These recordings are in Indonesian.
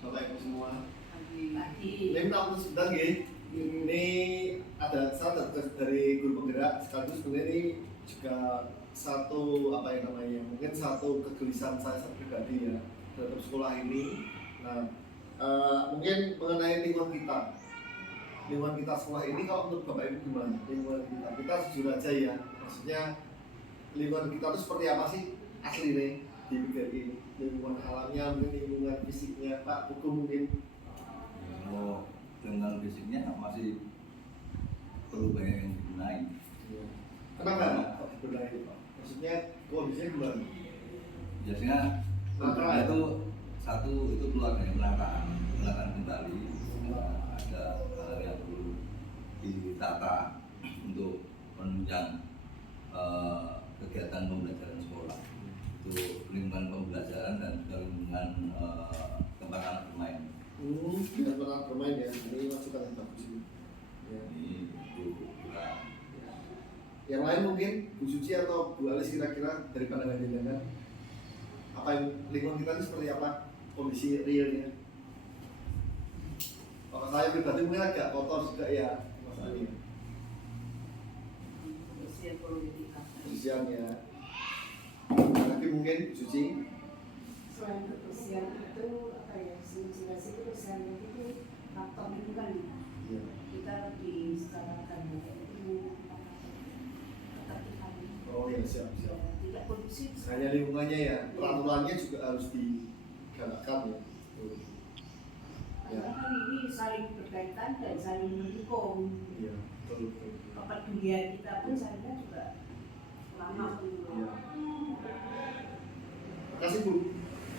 Bapak Ibu semua. Pagi. Ini tamu sebentar ya. Ini ada saya dari guru penggerak sekaligus sebenarnya ini juga satu apa yang namanya mungkin satu kegelisahan saya pribadi ya terhadap sekolah ini. Nah mungkin mengenai lingkungan kita sekolah ini kalau menurut Bapak Ibu gimana? Lingkungan kita jujur aja ya, maksudnya lingkungan kita itu seperti apa sih asli nih di PGRI? Lingkungan alamnya, mungkin lingkungan fisiknya, Pak Buku mungkin. Kalau dengan fisiknya masih perlu banyak yang dibenahi. Kenapa kok dibenahi Pak? Maksudnya kondisinya gimana? Biasanya itu satu itu keluar dari penataan kembali. Ada hal yang perlu ditata untuk menunjang kegiatan pembelajaran sekolah. Itu lingkungan pembelajaran dan juga lingkungan tempat anak bermain. Tempat bermain ya, ini masukan yang bagus ini. Ya. Ini itu kurang. Yang lain mungkin Bu Suci atau Bu Alis kira-kira dari pandangan jenengan apa yang lingkungan kita ini seperti apa kondisi realnya? Kalau saya pribadi mungkin agak kotor juga ya Mas Ali. Kebersihannya. Tapi mungkin Bu Suci. Selain kebersihan itu apa ya? Simulasi kebersihan itu faktor lingkungan. Iya. Kita dibicarakan itu ketertiban. Oh iya siap. Tidak kondusif. Hanya lingkungannya ya, peraturannya juga harus digalakkan ya. Karena kan ini saling berkaitan dan saling mendukung. Iya, betul. Kepedulian kita pun seharusnya juga lama dulu. Iya. Terima kasih Bu.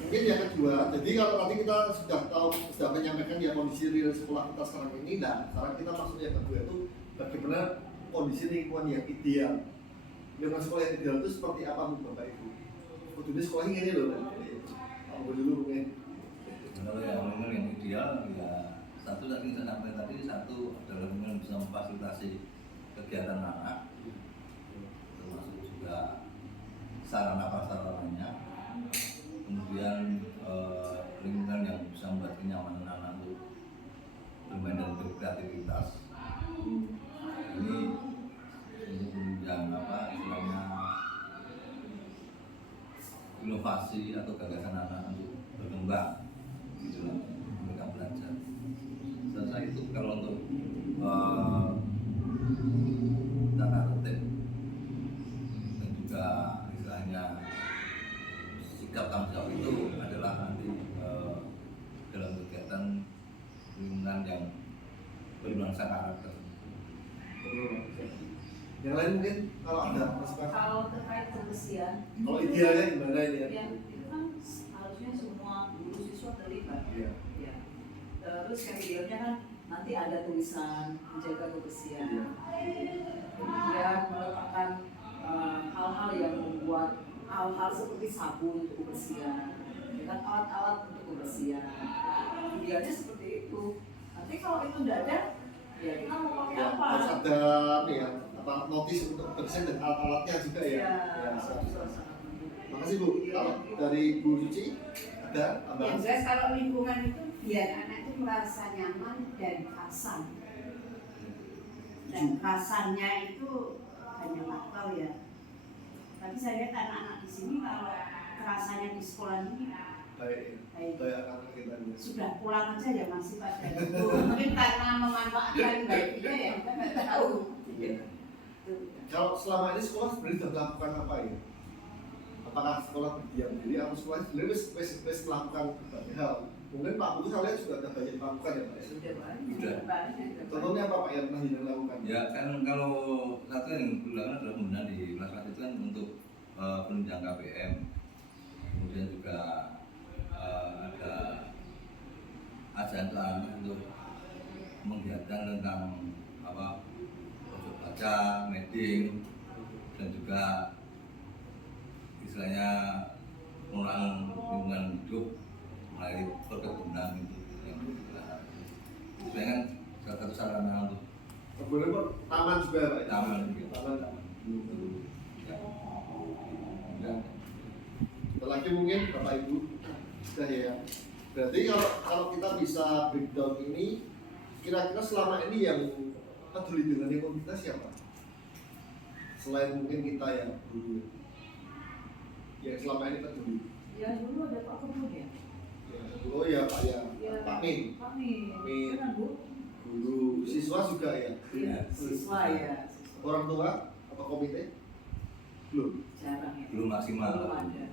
Mungkin yang kedua, jadi kalau tadi kita sudah menyampaikan ya kondisi real sekolah kita sekarang ini, nah sekarang kita masuk yang kedua itu bagaimana kondisi lingkungan yang ideal. Lingkungan sekolah yang ideal itu seperti apa menurut Bapak Ibu? Kudune sekolah ini loh, aku dulu mungkin. Kalau yang ideal ya satu tadi saya sampaikan tadi satu adalah lingkungan bisa memfasilitasi kegiatan anak, termasuk juga sarana-prasarananya. Kemudian lingkungan yang bisa membuat kenyamanan anak untuk bermain dan berkreativitas. Ini untuk menunjang istilahnya inovasi atau gagasan anak untuk berkembang gitu mereka belajar. Saya itu kalau untuk tata tertib dan juga istilahnya sikap tanggung jawab itu adalah nanti dalam kegiatan lingkungan yang bernuansa karakter. Yang lain mungkin kalau ada masukan. Kalau terkait kebersihan, Kalau idealnya gimana ini ya? yang itu kan harusnya semua guru siswa terlibat. Iya. Ya. Terus idealnya kan nanti ada tulisan menjaga kebersihan. Iya. Kemudian meletakkan hal-hal yang membuat hal-hal seperti sabun untuk kebersihan, dengan alat-alat untuk kebersihan. Idealnya seperti itu. Nanti kalau itu tidak ada, ya kita mau pakai Ya, apa? harus ada nih ya, notis untuk kebersihan dan alat-alatnya juga ya. Ya, siap. sangat penting. Makasih Bu. Kalau dari Bu Suci ada tambahan? Yang jelas kalau lingkungan itu biar anak itu merasa nyaman dan kerasan. Dan kerasannya itu hanya faktor ya. Tapi saya lihat anak-anak di sini kalau kerasannya di sekolah ini Baik anak kita ini. sudah pulang aja ya masih pada itu. Mungkin karena memanfaatkan baiknya ya kita nggak tahu. Iya. Kalau selama ini sekolah sebenarnya sudah melakukan apa ya? Apakah sekolah berdiam diri atau sekolah sebenarnya wis melakukan berbagai hal? Mungkin Pak Buku saya lihat juga ada banyak melakukan ya Pak. Sudah Sudah. banyak. Contohnya apa Pak yang pernah Anda lakukan? Ya kan kalau satu yang dilakukan adalah pembinaan di kelas itu kan untuk penunjang KPM. Kemudian juga ada ajaran untuk menggiatkan tentang pojok baca, meding, dan juga istilahnya mengurangi lingkungan hidup melalui perkebunan itu yang dilakukan. Itu kan salah satu sarana untuk Boleh Pak, taman juga Pak. taman gitu. Taman. Ya. Ya. Lagi mungkin Bapak Ibu sudah ya. Berarti kalau kita bisa breakdown ini, kira-kira selama ini yang peduli dengan lingkungan kita siapa? Selain mungkin kita yang dulu, yang selama ini peduli. Ya dulu ada Pak Kebun ya. Oh ya Pak ya, Ya, Pak Min, Pak Min. Min. Kan Bu? guru, siswa juga ya. Iya, siswa ya. Siswa. Orang tua apa komite? Belum. Jarang ya. Belum maksimal. Belum ada.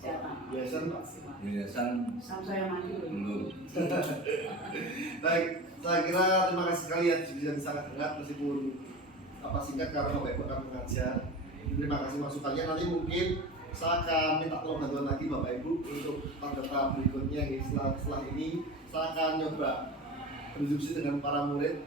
Jarang. Yayasan, Pak? Maksimal. Yayasan Sama saya mandi belum. belum. Baik, saya kira terima kasih sekali ya yang sangat hangat meskipun apa singkat karena Bapak Ibu akan mengajar. Terima kasih masukannya. Nanti mungkin saya akan minta tolong bantuan lagi Bapak Ibu untuk tahap berikutnya ya. Setelah ini saya akan nyoba berdiskusi dengan para murid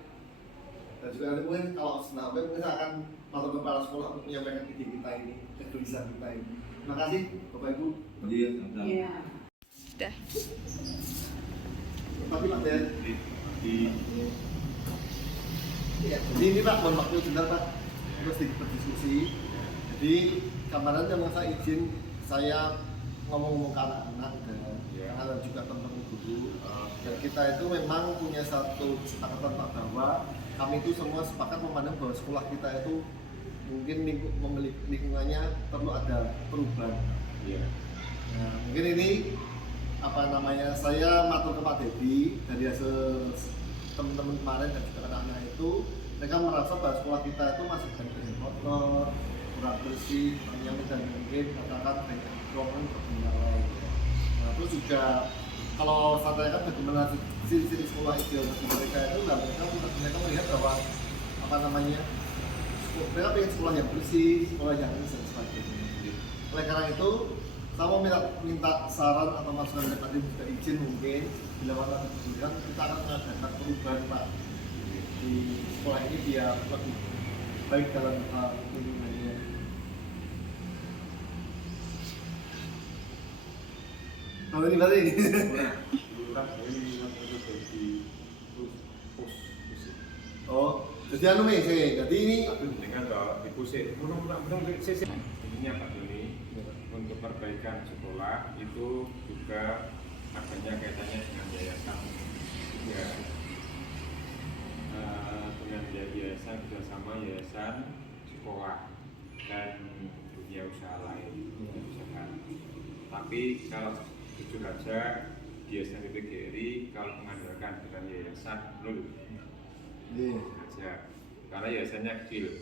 dan juga nanti mungkin kalau sampai mungkin saya akan masuk ke kepala sekolah untuk menyampaikan ide kita ini, kegelisahan kita ini. Terima kasih Bapak Ibu. Iya, sama-sama. Iya. Tapi Pak ya. Iya, jadi ini Pak, mohon waktu sebentar Pak, terus sedikit berdiskusi. Jadi kemarin yang saya izin saya ngomong-ngomong ke anak-anak dan juga teman-teman guru. Dan kita itu memang punya satu kesepakatan Pak bahwa kami itu semua sepakat memandang bahwa sekolah kita itu mungkin memiliki lingkungannya perlu ada perubahan. Nah, mungkin ini apa namanya, saya matur ke Pak Dedi dari hasil teman-teman kemarin dan juga anak-anak itu, mereka merasa bahwa sekolah kita itu masih banyak kotor, kurang bersih, banyak dan mungkin katakan banyak ruangan untuk menyalai. Nah, terus juga kalau saya tanyakan bagaimana ciri-ciri sekolah ideal bagi mereka itu, nah mereka melihat bahwa apa namanya, mereka pengen sekolah yang bersih, sekolah yang ini dan sebagainya. Oleh karena itu, saya mau minta saran atau masukan dari tadi juga izin mungkin bila mana kemudian kita akan mengadakan perubahan Pak di sekolah ini biar lebih baik dalam hal lingkungannya. Kalau ini berarti oh, jadi anu nih, jadi ini dengan dipusik intinya Pak Doni untuk perbaikan sekolah itu juga adanya kaitannya dengan yayasan juga dengan yayasan kerjasama yayasan sekolah dan dunia usaha lain usaha. Tapi kalau jujur aja di SMPP GRI kalau mengandalkan dengan yayasan nol aja karena yayasannya kecil,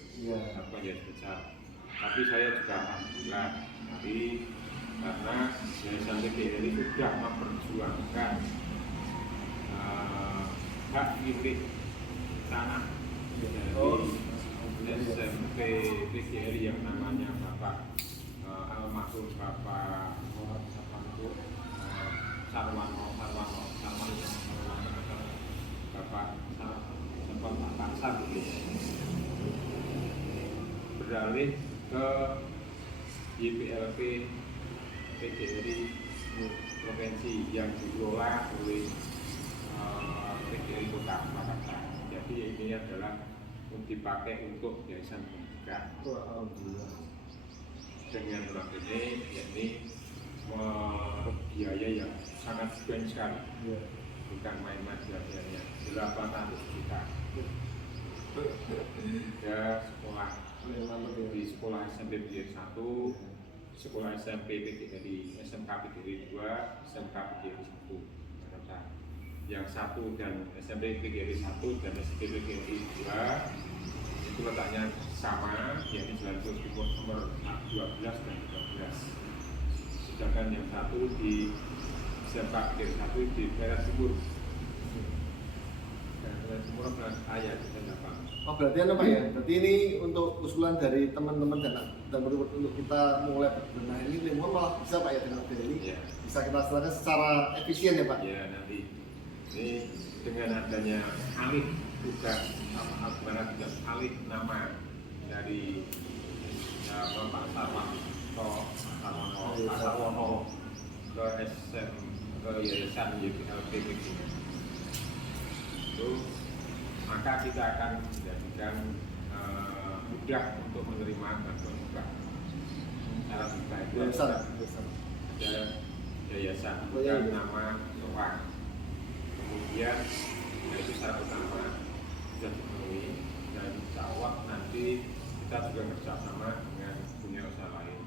apa ya besar. Tapi saya juga alhamdulillah karena yayasan GRI sudah memperjuangkan hak milik tanah dari SMP PGRI yang namanya Bapak almarhum Bapak Sarwano Bapak Pansar beralih ke YPLP PGRI provinsi yang dikelola oleh PGRI Kota Makassar. Jadi ini adalah dipakai untuk yayasan pendidikan. Dengan uang ini, yakni biaya yang sangat banyak sekali, bukan main-main biayanya, 800 juta. Ya sekolah di sekolah SMP PGRI 1, sekolah SMP PGRI, SMK PGRI 2, SMK PGRI 1. Yang 1 dan SMP PGRI 1 dan SMP PGRI 2 itu letaknya sama, yaitu Jalan Timur nomor 12 dan 13. Sedangkan yang 1 di SMK PGRI 1 di daerah Timur. Daerah Timur adalah ayat dan lapang. Oh berarti apa ya? Berarti ini untuk usulan dari teman-teman dan untuk kita mulai berbenah ini lingkungan malah bisa Pak ya dengan ini bisa kita laksanakan secara efisien ya Pak? Ya nanti ini dengan adanya alih tugas alih nama dari Bapak Sarwono ke Yayasan YPLP itu, maka kita akan menjadikan mudah untuk menerima bantuan juga. Cara kita itu ada yayasan, bukan nama sekolah. Kemudian itu syarat utama sudah dipenuhi, dan insya Allah nanti kita juga bekerjasama dengan dunia usaha lain,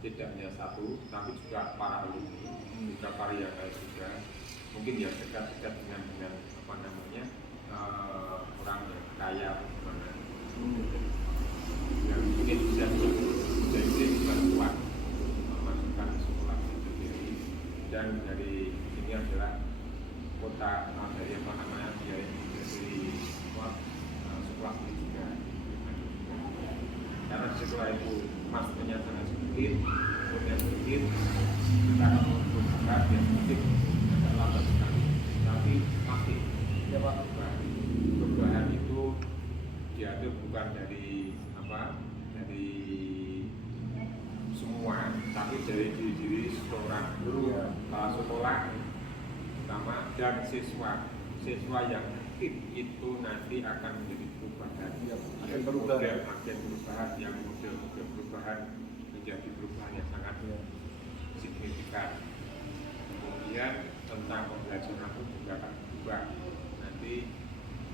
tidak hanya satu, tapi juga para alumni, juga para yang lain juga, mungkin yang dekat-dekat dengan apa namanya orang yang kaya bagaimana, yang mungkin bisa jadi bantuan memasukkan sekolah sendiri. Dan dari ini adalah kota dari apa namanya biaya dari sekolah ini juga, karena sekolah itu masuknya sangat sedikit, kemudian sedikit, kita akan membuka yang sedikit agak lambat sekali, tapi pasti ya Pak, perubahan itu diatur bukan dari apa, dari semua, tapi dari diri seorang guru, kepala sekolah utama, dan siswa yang aktif itu nanti akan menjadi perubahan, agen perubahan yang model perubahan menjadi perubahan yang sangat signifikan. Kemudian tentang pembelajaran pun juga akan berubah. Nanti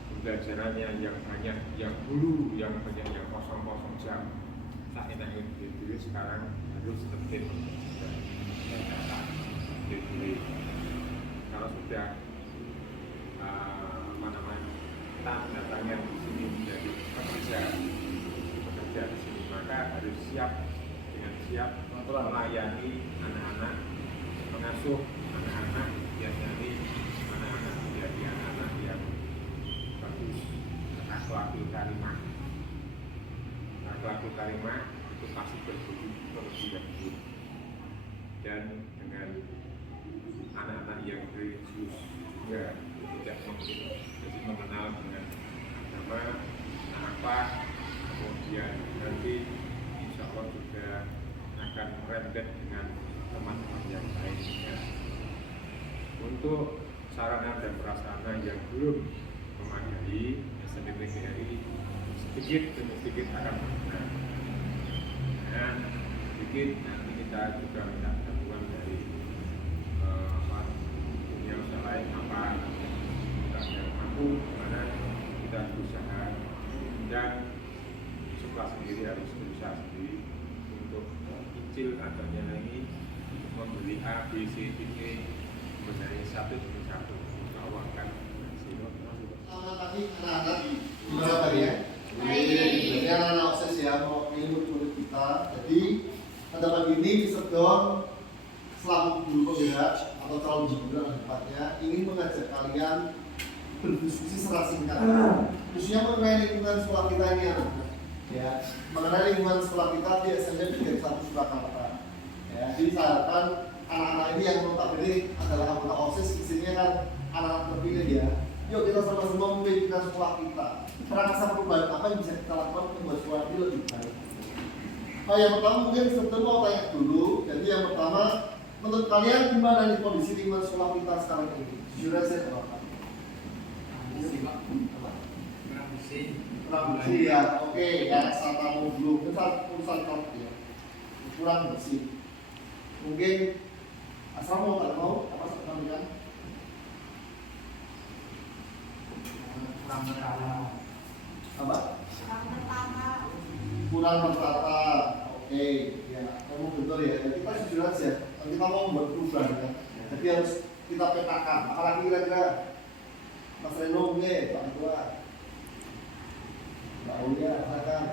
pembelajarannya yang banyak, yang dulu yang banyak yang kosong jam, tak enaknya diri sekarang harus tertib diri. Kalau sudah apa namanya tanda tangan di sini menjadi pekerja di sini, maka harus siap melayani anak-anak, mengasuh anak-anak, diajari anak-anak menjadi anak-anak yang bagus, akhlakul karimah itu pasti berbudi pekerti, dan dengan anak-anak yang religius juga tidak mungkin, jadi mengenal dengan agama apa, kemudian nanti insya Allah juga akan merembet dengan teman-teman yang lainnya. Untuk sarana dan prasarana yang belum memadai, SMP PGRI sedikit demi sedikit akan berguna, dan sedikit nanti kita juga minta bantuan dari dunia usaha lain, apa kita yang mampu, mana kita berusaha, dan sekolah sendiri harus berusaha sendiri untuk kecil adanya lagi untuk membeli A, B, C, D, E mengenai satu demi satu. Insya Allah akan berhasil. Tadi anak-anak gimana tadi ya? Jadi anak-anak OSIS ya, mau ilmu kita. Jadi pada pagi ini Mr. Don selaku guru penggerak atau calon guru tepatnya ingin mengajak kalian berdiskusi secara singkat, khususnya mengenai lingkungan sekolah kita ini ya, mengenai lingkungan sekolah kita di SMP PGRI 1 Surakarta. Ya, jadi saya harapkan anak-anak ini yang notabene adalah anggota OSIS, isinya kan anak-anak terpilih ya. Yuk kita sama-sama memikirkan sekolah kita. Rasa perubahan apa yang bisa kita lakukan membuat sekolah ini lebih baik. Nah, yang pertama mungkin sebetulnya mau tanya dulu. Jadi yang pertama, menurut kalian gimana nih kondisi lingkungan sekolah kita sekarang ini? Jujur aja apa? Kurang bersih ya. Oke, ya sama dulu. Kita urusan kamu ya. Kurang bersih. Mungkin asal mau nggak mau apa sebenarnya? Kurang tertata. Apa? Kurang tertata. Oke, ya. Kamu betul ya. Jadi kita jujur aja. Kita mau membuat perubahan ya. Jadi harus kita petakan. Apalagi kira-kira Mas Reno, Pak Ketua, Mbak Ulia, silakan.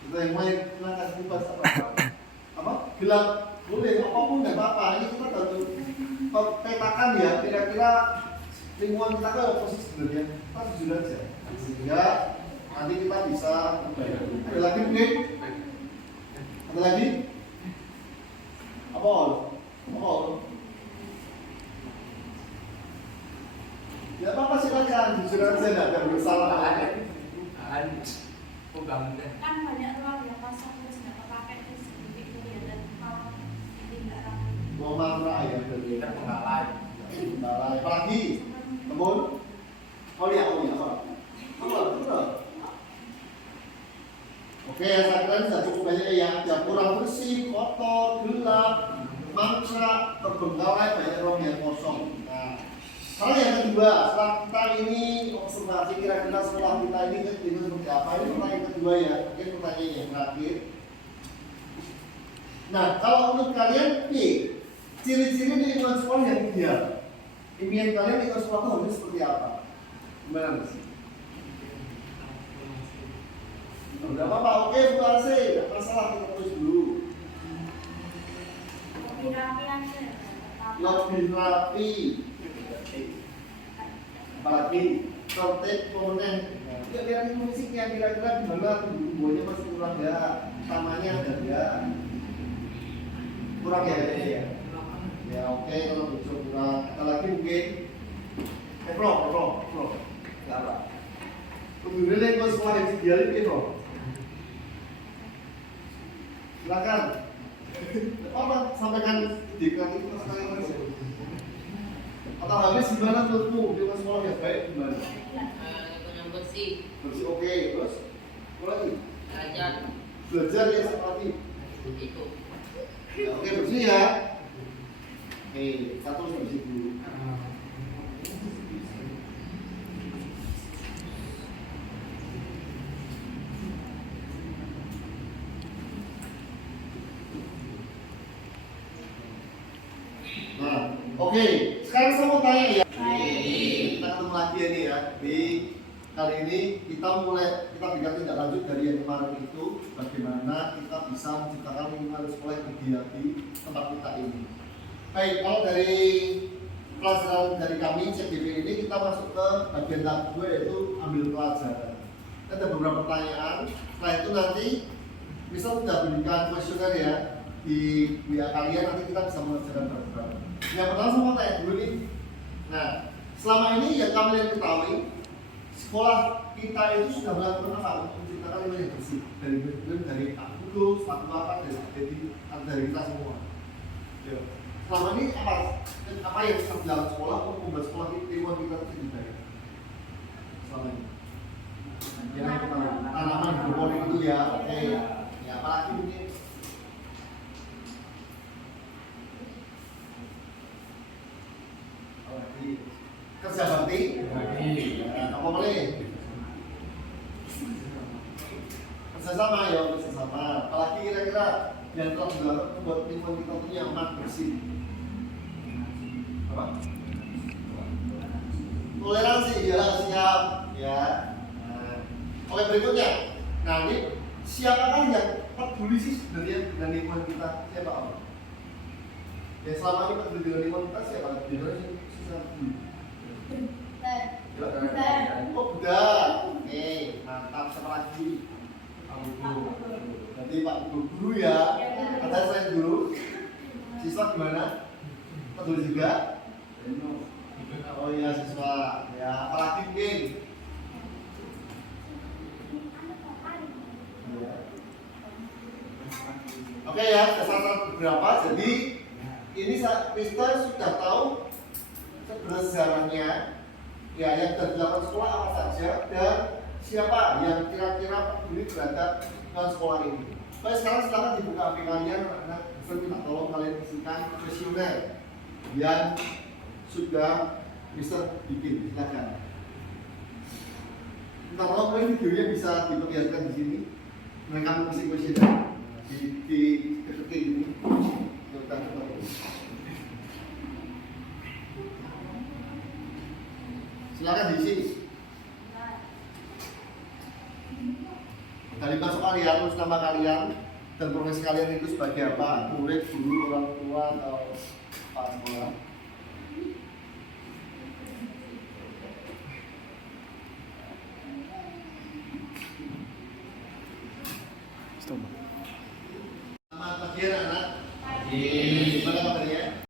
Kita yang main, kita kasih bebas apa? Gelap, boleh, apapun nggak apa-apa. Ini kita bantu petakan ya, kira-kira lingkungan kita kan apa sih sebenarnya? Kita jujur aja, sehingga nanti kita bisa membayar. Ada lagi mungkin? Ada lagi? Apa? Ya apa silakan, jujur aja, nggak ada bersalah. Kan banyak ruang yang kosong terus nggak terpakai terus sedikit kegiatan kalau ini nggak ramai. Mau mantra ya dari penggalai. Apalagi temun? Oh iya, apa? Oke, Oke, saya kira ini sudah cukup banyak ya. Ada kurang bersih, kotor, gelap, mangkrak, terbengkalai, banyak ruang yang kosong. Nah, hal yang kedua, setelah kita ini observasi kira-kira setelah kita ini seperti apa? Ini pertanyaan kedua ya, mungkin pertanyaan yang terakhir. Nah, kalau menurut kalian, ciri-ciri di lingkungan sekolah yang ideal, impian kalian di lingkungan sekolah itu harus seperti apa? Gimana Mas? Udah apa-apa, oke Bu Arsi, tidak masalah, kita terus dulu. Lebih rapi aja. Lebih rapi, apalagi tertib komunen. Ya lihat musiknya kira-kira gimana, bumbunya masih kurang nggak, tamanya ada nggak? Kurang ya kayaknya ya. Ya oke, kalau besok kurang, ada lagi mungkin. Pro. Nggak apa. Kemudian yang sekolah yang ideal itu Pro. Silakan. Apa sampaikan didikan itu sekali lagi. Atau habis gimana menurutmu di sekolah yang baik gimana? Yang bersih, Bersih oke, terus apa lagi? belajar Belajar ya seperti itu. ya, oke bersih ya. Oke, satu bersih dulu. Nah, oke. Sekarang saya mau tanya ya. Kita ketemu lagi ini ya. Di kali ini kita berikan tindak lanjut dari yang kemarin itu, bagaimana kita bisa menciptakan lingkungan sekolah yang ideal di tempat kita ini. Baik, kalau dari pelajaran dari kami CDP ini kita masuk ke bagian tahap kedua yaitu ambil pelajaran. Ada beberapa pertanyaan. Setelah itu nanti misal sudah berikan kuesioner ya di WA kalian, nanti kita bisa mengerjakan bareng-bareng. Yang pertama saya mau tanya dulu nih. Nah, selama ini yang kalian ketahui, sekolah kita itu sudah melakukan apa untuk menciptakan lingkungan yang bersih dari Pak Guru, Pak Bapak, dari kita semua. Ya. Selama ini apa yang bisa dilakukan sekolah untuk membuat sekolah lingkungan kita lebih baik? Selama ini. Yang tanaman hidroponik itu ya, oke. Ya, apalagi mungkin kerja bakti, apa boleh? Kerjasama ya, kerjasama. Apalagi kira-kira yang telah dilakukan membuat lingkungan kita itu nyaman, bersih. Apa? Toleransi ya, siap ya. Nah, oke berikutnya. Nah ini siapakah yang peduli sih sebenarnya dengan lingkungan kita? Siapa apa? Ya selama ini peduli dengan lingkungan kita siapa? Biasanya susah peduli. Oh benar. Oke, mantap. Siapa lagi? Pak Guru. Nanti Pak Guru ya. Ada saya dulu. Siswa gimana? Peduli juga? Oh iya siswa. Ya apalagi mungkin? Oke ya, kesalahan beberapa. Jadi ini kita sudah tahu sebenarnya ya yang terdapat sekolah apa saja dan siapa yang kira-kira peduli terhadap sekolah ini. Baik, sekarang silakan dibuka HP kalian, anak-anak. Saya minta tolong kalian isikan kuesioner yang sudah Mister bikin. Silakan. Minta tolong kalian videonya bisa diperlihatkan di sini. Mereka mengisi kuesioner di ketik ini. Silakan diisi. Dari masuk kalian, terus nama kalian dan profesi kalian itu sebagai apa? Murid, guru, orang tua, atau pak sekolah. Selamat pagi anak-anak.